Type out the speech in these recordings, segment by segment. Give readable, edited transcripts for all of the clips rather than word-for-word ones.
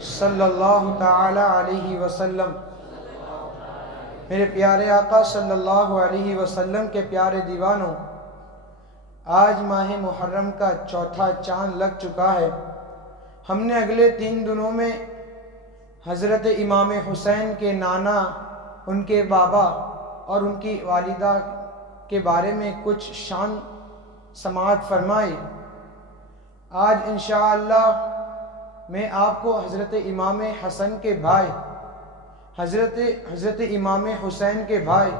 صلی اللہ تعالی علیہ وسلم۔ میرے پیارے آقا صلی اللہ علیہ وسلم کے پیارے دیوانوں، آج ماہ محرم کا چوتھا چاند لگ چکا ہے۔ ہم نے اگلے 3 دنوں میں حضرت امام حسین کے نانا، ان کے بابا اور ان کی والدہ کے بارے میں کچھ شان سماعت فرمائی۔ آج انشاءاللہ میں آپ کو حضرت امام حسن کے بھائی، حضرت امام حسین کے بھائی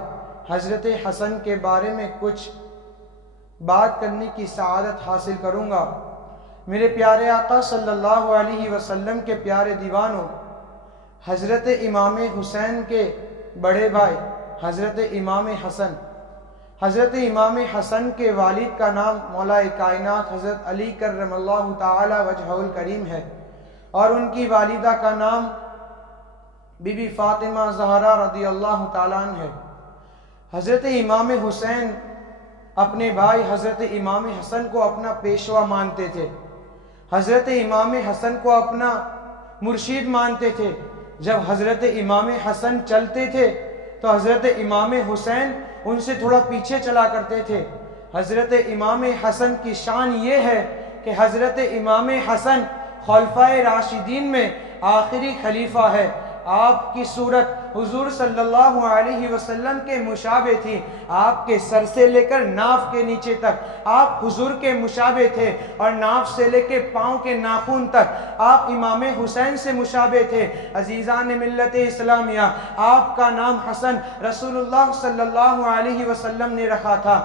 حضرت حسن کے بارے میں کچھ بات کرنے کی سعادت حاصل کروں گا۔ میرے پیارے آقا صلی اللہ علیہ وسلم کے پیارے دیوانوں، حضرت امام حسین کے بڑے بھائی حضرت امام حسن، حضرت امام حسن کے والد کا نام مولا کائنات حضرت علی کرم اللہ تعالی وجہہ الکریم ہے، اور ان کی والدہ کا نام بی بی فاطمہ زہرا رضی اللہ تعالیٰ عنہ ہے۔ حضرت امام حسین اپنے بھائی حضرت امام حسن کو اپنا پیشوا مانتے تھے، حضرت امام حسن کو اپنا مرشد مانتے تھے۔ جب حضرت امام حسن چلتے تھے تو حضرت امام حسین ان سے تھوڑا پیچھے چلا کرتے تھے۔ حضرت امام حسن کی شان یہ ہے کہ حضرت امام حسن خلفائے راشدین میں آخری خلیفہ ہے۔ آپ کی صورت حضور صلی اللہ علیہ وسلم کے مشابہ تھی، آپ کے سر سے لے کر ناف کے نیچے تک آپ حضور کے مشابہ تھے، اور ناف سے لے کے پاؤں کے ناخن تک آپ امام حسین سے مشابہ تھے۔ عزیزان ملت اسلامیہ، آپ کا نام حسن رسول اللہ صلی اللہ علیہ وسلم نے رکھا تھا۔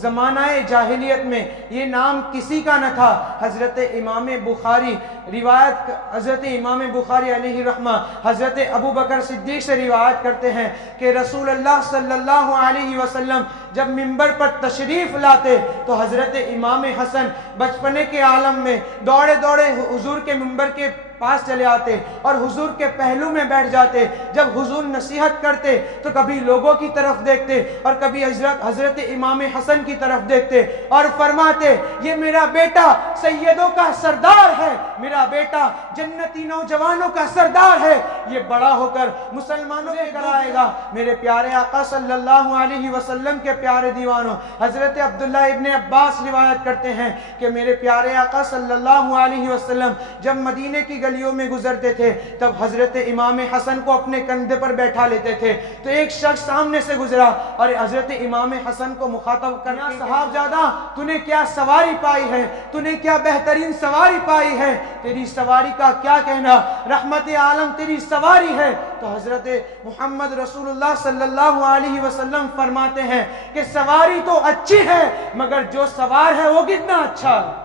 زمانہ جاہلیت میں یہ نام کسی کا نہ تھا۔ حضرت امام بخاری روایت، حضرت امام بخاری علیہ رحمہ حضرت ابو بکر صدیق سے روایت کرتے ہیں کہ رسول اللہ صلی اللہ علیہ وسلم جب منبر پر تشریف لاتے تو حضرت امام حسن بچپنے کے عالم میں دوڑے دوڑے حضور کے منبر کے پاس چلے آتے اور حضور کے پہلو میں بیٹھ جاتے۔ جب حضور نصیحت کرتے تو کبھی لوگوں کی طرف دیکھتے اور کبھی حضرت امام حسن کی طرف دیکھتے اور فرماتے، یہ میرا بیٹا سیدوں کا سردار ہے، میرا بیٹا جنتی نوجوانوں کا سردار ہے، یہ بڑا ہو کر مسلمانوں کے کرائے گا۔ میرے پیارے آقا صلی اللہ علیہ وسلم کے پیارے دیوانوں، حضرت عبداللہ ابن عباس روایت کرتے ہیں کہ میرے پیارے آقا صلی اللہ علیہ وسلم جب مدینے کی گلیوں میں گزرتے تھے تب حضرت امام حسن کو اپنے کندھے پر بیٹھا لیتے تھے، تو ایک شخص سامنے سے گزرا اور حضرت امام حسن کو مخاطب کرنا، صاحبزادہ تو نے کیا سواری پائی ہے، تو نے کیا بہترین سواری پائی ہے، تیری سواری کا کیا کہنا، رحمت عالم تیری سواری ہے۔ تو حضرت محمد رسول اللہ صلی اللہ علیہ وسلم فرماتے ہیں کہ سواری تو اچھی ہے مگر جو سوار ہے وہ کتنا اچھا ہے۔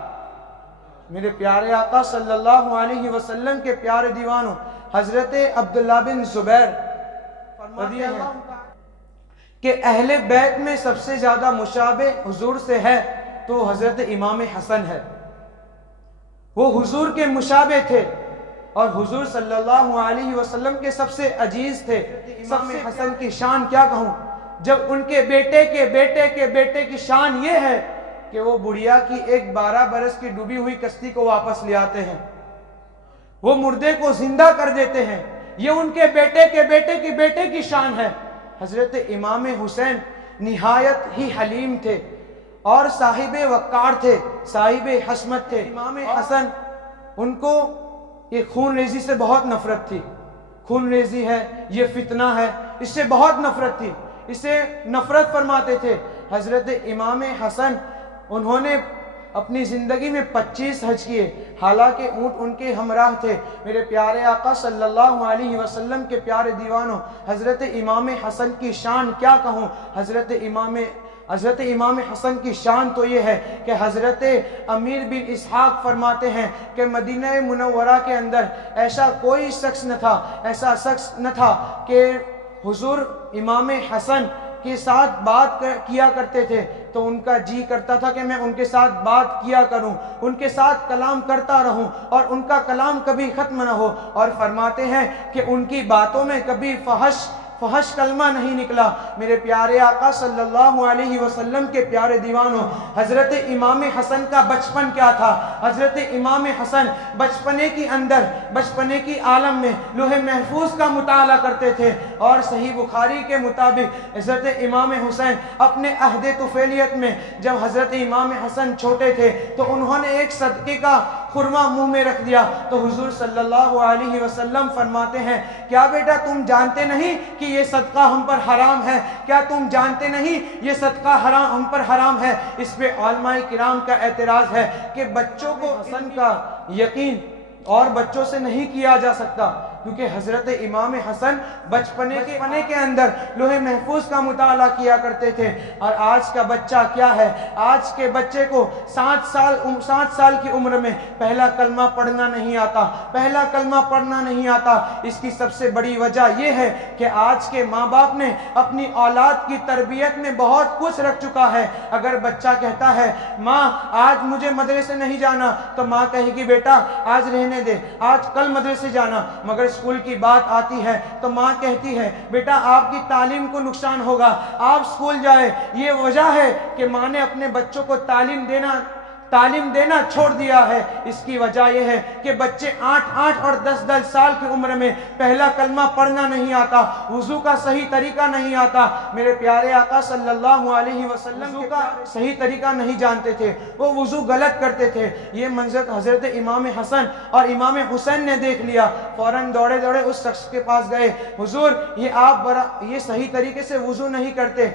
میرے پیارے آقا صلی اللہ علیہ وسلم کے پیارے دیوانوں، حضرت عبداللہ بن زبیر فرماتے ہیں کہ اہل بیت میں سب سے زیادہ مشابہ حضور سے ہے تو حضرت امام حسن ہے۔ وہ حضور کے مشابہ تھے اور حضور صلی اللہ علیہ وسلم کے سب سے عزیز تھے۔ امام حسن کی شان کیا کہوں، جب ان کے بیٹے کے بیٹے کے بیٹے کی شان یہ ہے کہ وہ بڑھیا کی ایک 12 برس کی ڈوبی ہوئی کشتی کو واپس لے آتے ہیں، وہ مردے کو زندہ کر دیتے ہیں۔ یہ ان کے بیٹے کے بیٹے کی بیٹے کی شان ہے۔ حضرت امام حسین نہایت ہی حلیم تھے اور صاحب وقار تھے، صاحب حشمت تھے۔ امام حسن ان کو یہ خون ریزی سے بہت نفرت تھی، خون ریزی ہے، یہ فتنہ ہے، اس سے بہت نفرت تھی، اسے نفرت فرماتے تھے۔ حضرت امام حسن انہوں نے اپنی زندگی میں 25 حج کیے، حالانکہ اونٹ ان کے ہمراہ تھے۔ میرے پیارے آقا صلی اللہ علیہ وسلم کے پیارے دیوانوں، حضرت امام حسن کی شان کیا کہوں، حضرت امام حسن کی شان تو یہ ہے کہ حضرت امیر بن اسحاق فرماتے ہیں کہ مدینہ منورہ کے اندر ایسا کوئی شخص نہ تھا کہ حضور امام حسن کے ساتھ بات کیا کرتے تھے تو ان کا جی کرتا تھا کہ میں ان کے ساتھ بات کیا کروں، ان کے ساتھ کلام کرتا رہوں اور ان کا کلام کبھی ختم نہ ہو۔ اور فرماتے ہیں کہ ان کی باتوں میں کبھی فحش فحش کلمہ نہیں نکلا۔ میرے پیارے آقا صلی اللہ علیہ وسلم کے پیارے دیوانوں، حضرت امام حسن کا بچپن کیا تھا؟ حضرت امام حسن بچپنے کی اندر، بچپنے کی عالم میں لوح محفوظ کا مطالعہ کرتے تھے، اور صحیح بخاری کے مطابق حضرت امام حسین اپنے عہد طفیلیت میں جب حضرت امام حسن چھوٹے تھے تو انہوں نے ایک صدقے کا خرما منہ میں رکھ دیا، تو حضور صلی اللہ علیہ وسلم فرماتے ہیں کیا بیٹا تم جانتے نہیں کہ یہ صدقہ ہم پر حرام ہے؟ کیا تم جانتے نہیں یہ صدقہ ہم پر حرام ہے؟ اس پہ علماء کرام کا اعتراض ہے کہ بچوں کو حسن کا یقین اور بچوں سے نہیں کیا جا سکتا، کیونکہ حضرت امام حسن بچپنے کے اندر لوح محفوظ کا مطالعہ کیا کرتے تھے۔ اور آج کا بچہ کیا ہے؟ آج کے بچے کو 7 سال کی عمر میں پہلا کلمہ پڑھنا نہیں آتا، پہلا کلمہ پڑھنا نہیں آتا۔ اس کی سب سے بڑی وجہ یہ ہے کہ آج کے ماں باپ نے اپنی اولاد کی تربیت میں بہت کچھ رکھ چکا ہے۔ اگر بچہ کہتا ہے ماں آج مجھے مدرسے نہیں جانا، تو ماں کہے گی بیٹا آج رہنے دے، آج کل مدرسے جانا۔ مگر اسکول کی بات آتی ہے تو ماں کہتی ہے بیٹا آپ کی تعلیم کو نقصان ہوگا، آپ اسکول جائے۔ یہ وجہ ہے کہ ماں نے اپنے بچوں کو تعلیم دینا چھوڑ دیا ہے۔ اس کی وجہ یہ ہے کہ بچے 8 اور 10 سال کی عمر میں پہلا کلمہ پڑھنا نہیں آتا، وضو کا صحیح طریقہ نہیں آتا۔ میرے پیارے آقا صلی اللہ علیہ وسلم وضو کا صحیح طریقہ نہیں جانتے تھے، وہ وضو غلط کرتے تھے۔ یہ منظر حضرت امام حسن اور امام حسین نے دیکھ لیا، فوراً دوڑے اس شخص کے پاس گئے، حضور یہ صحیح طریقے سے وضو نہیں کرتے۔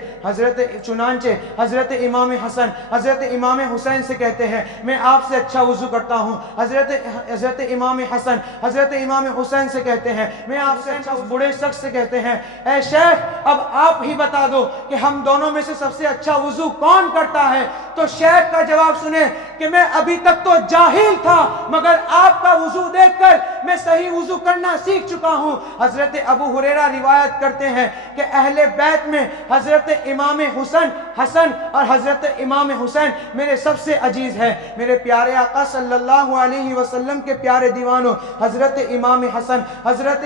چنانچہ حضرت امام حسن حضرت امام حسین سے کہتے ہیں میں آپ سے اچھا وضو کرتا ہوں۔ حضرت امام حسن حضرت امام حسین سے کہتے ہیں میں آپ سے اچھا، بڑے شخص سے کہتے ہیں اے شیخ اب آپ ہی بتا دو کہ ہم دونوں میں سے سب سے اچھا وضو کون کرتا ہے؟ تو شیخ کا جواب سنیں کہ میں ابھی تک تو جاہل تھا، مگر آپ کا وضو دیکھ کر میں صحیح وضو کرنا سیکھ چکا ہوں۔ حضرت ابو ہریرہ روایت کرتے ہیں کہ اہل بیت میں حضرت امام حسن اور حضرت امام حسین میرے سب سے عزیز ہے۔ میرے پیارے آقا صلی اللہ علیہ وسلم کے پیارے دیوانوں، حضرت امام حسن حضرت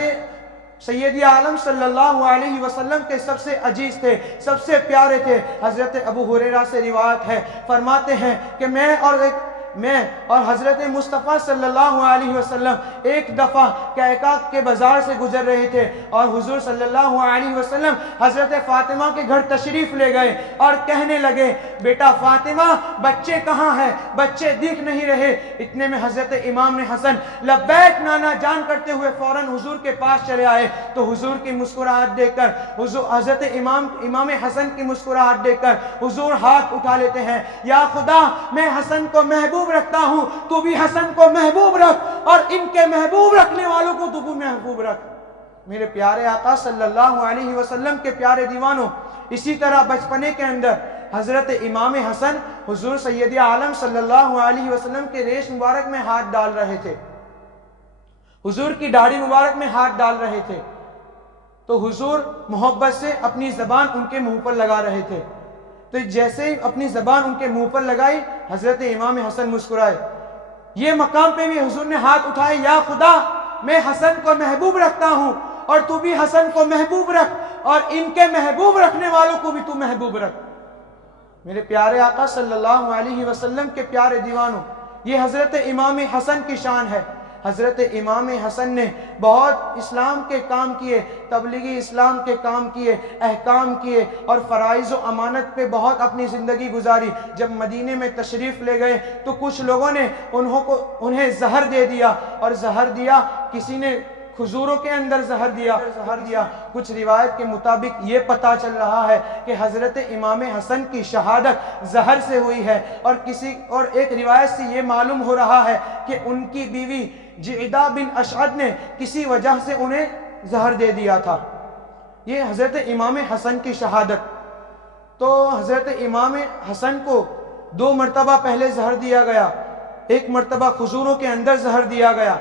سید عالم صلی اللہ علیہ وسلم کے سب سے عزیز تھے، سب سے پیارے تھے۔ حضرت ابو ہریرہ سے روایت ہے، فرماتے ہیں کہ میں اور حضرت مصطفیٰ صلی اللہ علیہ وسلم ایک دفعہ کہکا کے بازار سے گزر رہے تھے، اور حضور صلی اللہ علیہ وسلم حضرت فاطمہ کے گھر تشریف لے گئے اور کہنے لگے بیٹا فاطمہ بچے کہاں ہیں؟ بچے دکھ نہیں رہے۔ اتنے میں حضرت امام حسن لبیک نانا جان کرتے ہوئے فوراً حضور کے پاس چلے آئے، تو حضور کی مسکراہٹ دیکھ کر حضرت امام حسن کی مسکراہٹ دیکھ کر حضور ہاتھ اٹھا لیتے ہیں، یا خدا میں حسن کو محبوب رکھتا ہوں، تو بھی حسن کو محبوب رکھ، اور ان کے محبوب رکھنے والوں کو تو بھی محبوب رکھ۔ میرے پیارے آقا صلی اللہ علیہ وسلم کے پیارے دیوانوں، اسی طرح بچپنے کے اندر حضرت امام حسن حضور سید عالم صلی اللہ علیہ وسلم کے ریش مبارک میں ہاتھ ڈال رہے تھے، حضور کی داڑھی مبارک میں ہاتھ ڈال رہے تھے، تو حضور محبت سے اپنی زبان ان کے منہ پر لگا رہے تھے، تو جیسے ہی اپنی زبان ان کے منہ پر لگائی حضرت امام حسن مسکرائے۔ یہ مقام پہ بھی حضور نے ہاتھ اٹھائے، یا خدا میں حسن کو محبوب رکھتا ہوں اور تو بھی حسن کو محبوب رکھ، اور ان کے محبوب رکھنے والوں کو بھی تو محبوب رکھ۔ میرے پیارے آقا صلی اللہ علیہ وسلم کے پیارے دیوانوں، یہ حضرت امام حسن کی شان ہے۔ حضرت امام حسن نے بہت اسلام کے کام کیے، تبلیغی اسلام کے کام کیے، احکام کیے، اور فرائض و امانت پہ بہت اپنی زندگی گزاری۔ جب مدینے میں تشریف لے گئے تو کچھ لوگوں نے انہیں زہر دے دیا، اور زہر دیا، کسی نے کھجوروں کے اندر زہر دیا۔ کچھ روایت کے مطابق یہ پتہ چل رہا ہے کہ حضرت امام حسن کی شہادت زہر سے ہوئی ہے، اور ایک روایت سے یہ معلوم ہو رہا ہے کہ ان کی بیوی جعدہ بن اشعد نے کسی وجہ سے انہیں زہر دے دیا تھا۔ یہ حضرت امام حسن کی شہادت۔ تو حضرت امام حسن کو 2 مرتبہ پہلے زہر دیا گیا، ایک مرتبہ کھجوروں کے اندر زہر دیا گیا،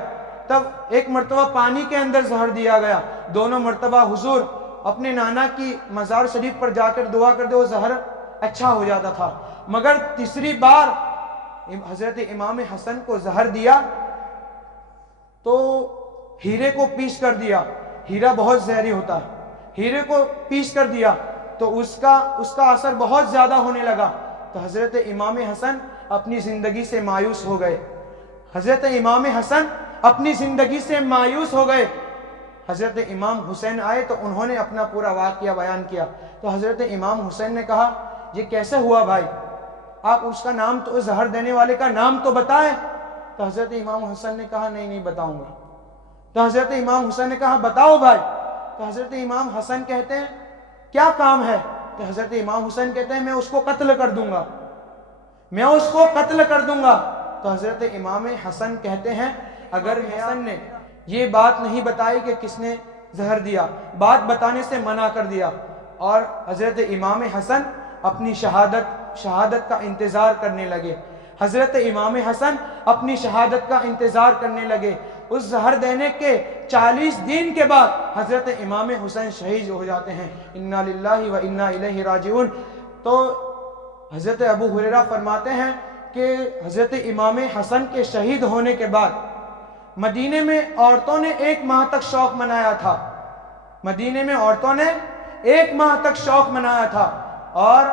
تب ایک مرتبہ پانی کے اندر زہر دیا گیا۔ دونوں مرتبہ حضور اپنے نانا کی مزار شریف پر جا کر دعا کرتے، وہ زہر اچھا ہو جاتا تھا۔ مگر تیسری بار حضرت امام حسن کو زہر دیا تو ہیرے کو پیس کر دیا۔ ہیرا بہت زہری ہوتا ہے، ہیرے کو پیس کر دیا تو اس کا اثر بہت زیادہ ہونے لگا، تو حضرت امام حسن اپنی زندگی سے مایوس ہو گئے. حضرت امام حسن اپنی زندگی سے مایوس ہو گئے. حضرت امام حسین آئے تو انہوں نے اپنا پورا واقعہ بیان کیا. تو حضرت امام حسین نے کہا یہ کیسے ہوا بھائی، آپ اس کا نام تو، زہر دینے والے کا نام تو بتائیں. تو حضرت امام حسین نے کہا نہیں بتاؤں گا. تو حضرت امام حسین نے کہا بتاؤ بھائی. تو حضرت امام حسن کہتے ہیں کیا کام ہے؟ تو حضرت امام حسین کہتے ہیں میں اس کو قتل کر دوں گا، میں اس کو قتل کر دوں گا. تو حضرت امام حسن کہتے ہیں اگر حسن نے یہ بات نہیں بتائی کہ کس نے زہر دیا، بات بتانے سے منع کر دیا، اور حضرت امام حسن اپنی شہادت کا انتظار کرنے لگے. حضرت امام حسن اپنی شہادت کا انتظار کرنے لگے. اس زہر دینے کے 40 دن کے بعد حضرت امام حسین شہید ہو جاتے ہیں. انا للہ و انا الیہ راجعون. تو حضرت ابو ہریرہ فرماتے ہیں کہ حضرت امام حسن کے شہید ہونے کے بعد مدینے میں عورتوں نے 1 ماہ تک شوق منایا تھا. مدینے میں عورتوں نے 1 ماہ تک شوق منایا تھا. اور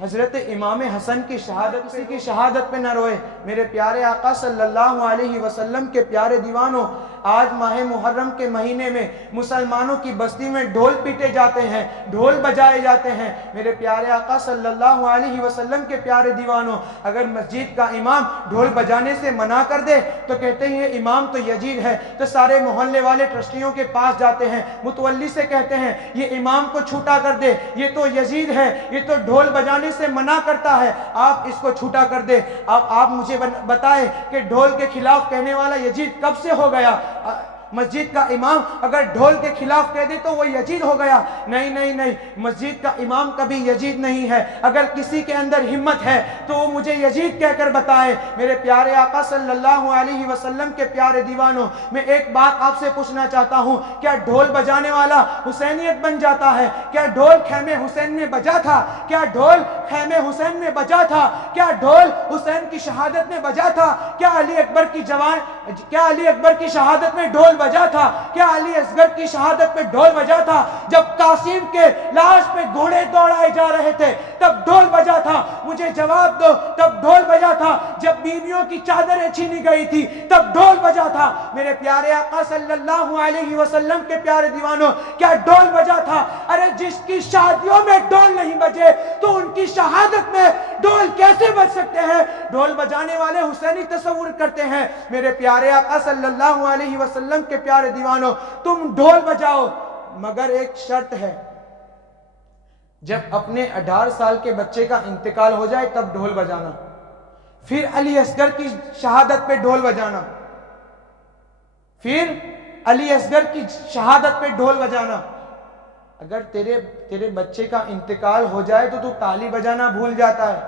حضرت امام حسن کی شہادت، کسی کی شہادت پہ نہ روئے. میرے پیارے آقا صلی اللہ علیہ وسلم کے پیارے دیوانوں، آج ماہ محرم کے مہینے میں مسلمانوں کی بستی میں ڈھول پیٹے جاتے ہیں، ڈھول بجائے جاتے ہیں. میرے پیارے آقا صلی اللہ علیہ وسلم کے پیارے دیوانوں، اگر مسجد کا امام ڈھول بجانے سے منع کر دے تو کہتے ہیں یہ امام تو یزید ہے. تو سارے محلے والے ٹرسٹیوں کے پاس جاتے ہیں، متولی سے کہتے ہیں یہ امام کو چھوٹا کر دے، یہ تو یزید ہے، یہ تو ڈھول بجانے سے منع کرتا ہے، آپ اس کو چھوٹا کر دے. آپ مجھے بتائے کہ ڈھول کے خلاف کہنے والا یزید کب سے ہو گیا؟ مسجد کا امام اگر ڈھول کے خلاف کہہ دے تو وہ یزید ہو گیا. نہیں، مسجد کا امام کبھی یزید نہیں ہے. اگر کسی کے اندر ہمت ہے تو وہ مجھے یزید کہہ کر بتائے. میرے پیارے آقا صلی اللہ علیہ وسلم کے پیارے دیوانوں، میں ایک بات آپ سے پوچھنا چاہتا ہوں، کیا ڈھول بجانے والا حسینیت بن جاتا ہے؟ کیا ڈھول خیمے حسین میں بجا تھا؟ کیا ڈھول خیمے حسین میں بجا تھا؟ کیا ڈھول حسین کی شہادت میں بجا تھا؟ کیا علی اکبر کی شہادت میں ڈھول بجا تھا؟ کیا علی اصغر کی شہادت پہ ڈھول بجا تھا؟ جب قاسم کے لاش پہ گھوڑے دوڑائے جا رہے تھے تب ڈھول بجا تھا؟ مجھے جواب دو، تب ڈھول بجا تھا؟ جب بیویوں کی چادریں چھینی گئی تھی تب ڈھول بجا تھا؟ میرے پیارے آقا صلی اللہ علیہ وسلم کے پیارے دیوانوں، کیا ڈھول بجا تھا؟ ارے جس کی شادیوں میں ڈھول نہیں بجے تو ان کی شہادت میں ڈھول کیسے بج سکتے ہیں؟ ڈھول بجانے والے حسینی تصور کرتے ہیں. میرے پیارے آقا صلی اللہ علیہ وسلم کے پیارے دیوانوں، تم ڈھول بجاؤ مگر ایک شرط ہے، جب اپنے 18 سال کے بچے کا انتقال ہو جائے تب ڈھول بجانا، پھر علی اصغر کی شہادت پہ ڈھول بجانا، پھر علی اصغر کی شہادت پہ ڈھول بجانا. اگر تیرے بچے کا انتقال ہو جائے تو تالی بجانا بھول جاتا ہے.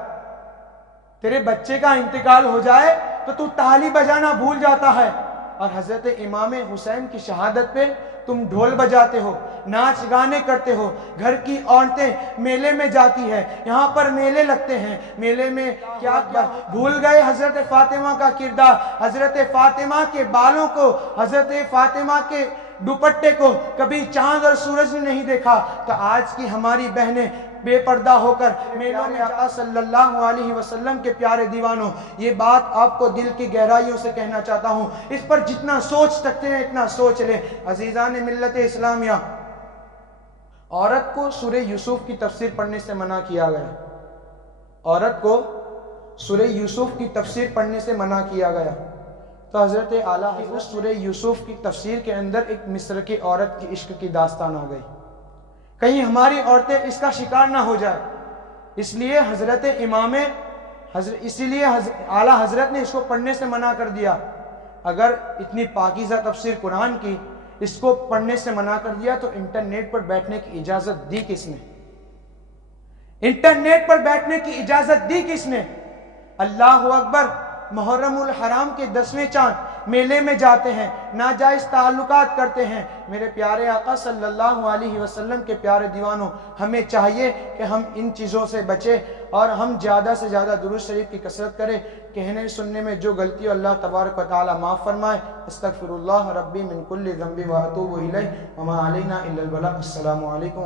تیرے بچے کا انتقال ہو جائے تو تالی بجانا بھول جاتا ہے. اور حضرت امام حسین کی شہادت پہ تم ڈھول بجاتے ہو، ناچ گانے کرتے ہو. گھر کی عورتیں میلے میں جاتی ہے، یہاں پر میلے لگتے ہیں، میلے میں کیا بھول گئے حضرت فاطمہ کا کردار. حضرت فاطمہ کے بالوں کو، حضرت فاطمہ کے دوپٹے کو کبھی چاند اور سورج نے نہیں دیکھا. تو آج کی ہماری بہنیں بے پردہ ہو کر میلوں میں آقا صلی اللہ علیہ وسلم کے پیارے دیوانوں، یہ بات آپ کو دل کی گہرائیوں سے کہنا چاہتا ہوں. اس پر جتنا سوچ سکتے ہیں اتنا سوچ لیں. عزیزان ملت اسلامیہ، عورت کو سورہ یوسف کی تفسیر پڑھنے سے منع کیا گیا. عورت کو سورہ یوسف کی تفسیر پڑھنے سے منع کیا گیا. تو حضرت اعلیٰ حضرت سورہ یوسف کی تفسیر کے اندر ایک مصر کی عورت کی عشق کی داستان آ گئی. کہیں ہماری عورتیں اس کا شکار نہ ہو جائے، اس لیے اعلیٰ حضرت نے اس کو پڑھنے سے منع کر دیا. اگر اتنی پاکیزہ تفسیر قرآن کی اس کو پڑھنے سے منع کر دیا تو انٹرنیٹ پر بیٹھنے کی اجازت دی کس نے؟ انٹرنیٹ پر بیٹھنے کی اجازت دی کس نے؟ اللہ اکبر. محرم الحرام کے 10ویں چاند میلے میں جاتے ہیں، ناجائز تعلقات کرتے ہیں۔ میرے پیارے آقا صلی اللہ علیہ وسلم کے پیارے دیوانوں، ہمیں چاہیے کہ ہم ان چیزوں سے بچیں اور ہم زیادہ سے زیادہ درود شریف کی کثرت کریں۔ کہنے سننے میں جو غلطی ہو اللہ تبارک و تعالی معاف فرمائے۔ استغفر اللہ ربی من کل ذنب و اتوب الیہ وما علینا الا البلاغ۔ السلام علیکم۔